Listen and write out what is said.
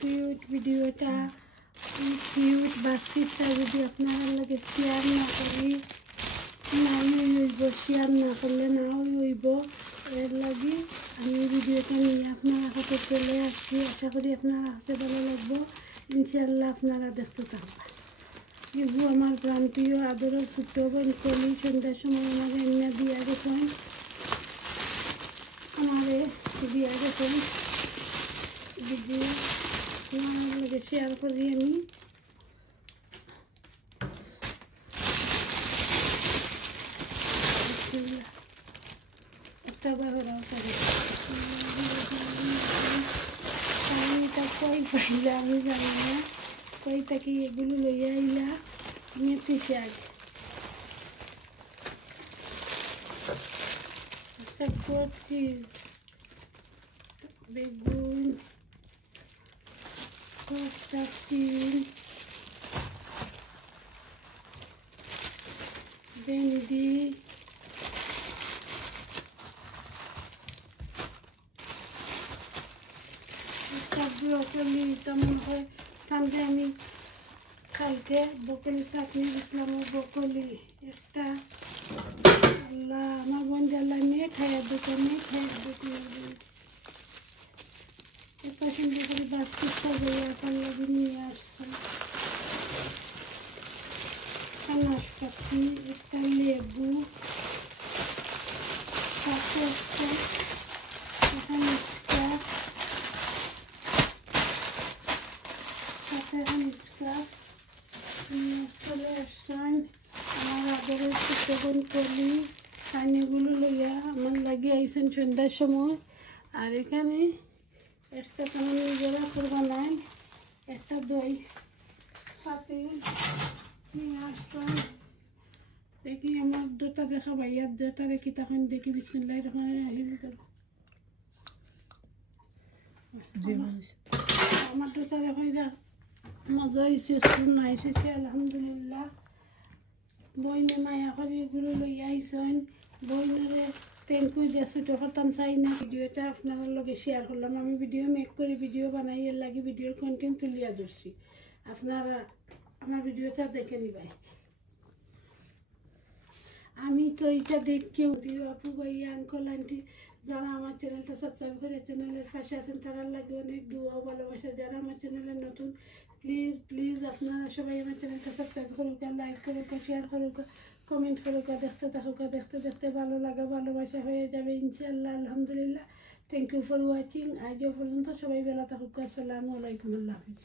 Cute ভিডিওটা cute বাচ্চাটা যদি আপনারা লাগে শেয়ার না করি নাই হইব, শেয়ার না করলে নাও হইব। এর লাগে আমি ভিডিওটা নিয়ে আপনারা হাতে চলে আসছি। আশা করি আপনারা হাতে ভালো লাগবো। ইনশাল্লাহ আপনারা দেখতে থাকবেন। কিন্তু আমার প্রান্তীয় আদরের ছোট্ট বোন কলি সন্ধ্যার সময় আমার এমনি দিয়া গেছেন, আমারে দিয়া গেছেন ভিডিও আমার লগে শেয়ার করি আমি। একটা বাহরাও করি এটা কই পাইলা আমি জানি না, কই থাকি এগুলো লইয়া আইলা মেথি শাক, একটা করছি বেগুন, কয়েকটা সিম, ভেন্ডি, একটা ব্রকলি। তেমন হয় তাহলে আমি কালকে ব্রকলি চাটনি দিয়েছিলাম। ব্রকলি একটা আল্লাহ আমার বোন জ্বালা নিয়ে খাইয়া দোকানে খাইয়া দোকানে একটা সুন্দর করে বাস্কেটটা গিয়ে আপনার লাগে নিয়ে আসছে। নাশপাতি, একটা লেবু, সাথে একটা মিক্সচার, সাথে মিক্সচার নিয়ে চলে আসছেন। আমার আদরের ছোট্টবোন কলি পানিগুলো লইয়া আমার লাগিয়ে আইসেন সন্ধ্যার সময়। আর এখানে একটা তেমন নিজেরা করবা নাই, একটা দই পাতিল নিয়ে আসছেন। দেখি আমার দুটা দেখা ভাইয়ার দুটা রেখি তখন দেখি বিসমিল্লাহির রহমানির রহিম করো। আমার দুটা দেখা মজা হয়েছে, না এসেছে আলহামদুলিল্লাহ। বইনে মায়া করে এগুলো লইয়া আইসেন। বইনরে টেঙ্কুই দিয়ে ছোটো করতাম চাই না। ভিডিওটা আপনার লগে শেয়ার করলাম। আমি ভিডিও মেক করে ভিডিও বানাই, এর লাগে ভিডিওর কন্টেন্ট তুলিয়া ধরছি। আপনারা আমার ভিডিওটা দেখে নিবাই। আমি তো এটা দেখে ভিডিও আপু ভাইয়া আঙ্কল আন্টি যারা আমার চ্যানেলটা সাবস্ক্রাইব করে চ্যানেলের পাশে আছেন তারা লাগে অনেক দোয়া ভালোবাসা। যারা আমার চ্যানেলে নতুন প্লিজ প্লিজ আপনারা সবাই আমার চ্যানেলটা সাবস্ক্রাইব করুক, লাইক করুক, শেয়ার করুক, কমেন্ট করুক। দেখতে থাকুক, দেখতে দেখতে ভালো লাগা ভালোবাসা হয়ে যাবে ইনশাআল্লাহ আলহামদুলিল্লাহ। Thank you for watching. আজও পর্যন্ত সবাই ভালো থাকুক। আসসালামু আলাইকুম, আল্লাহ হাফিজ।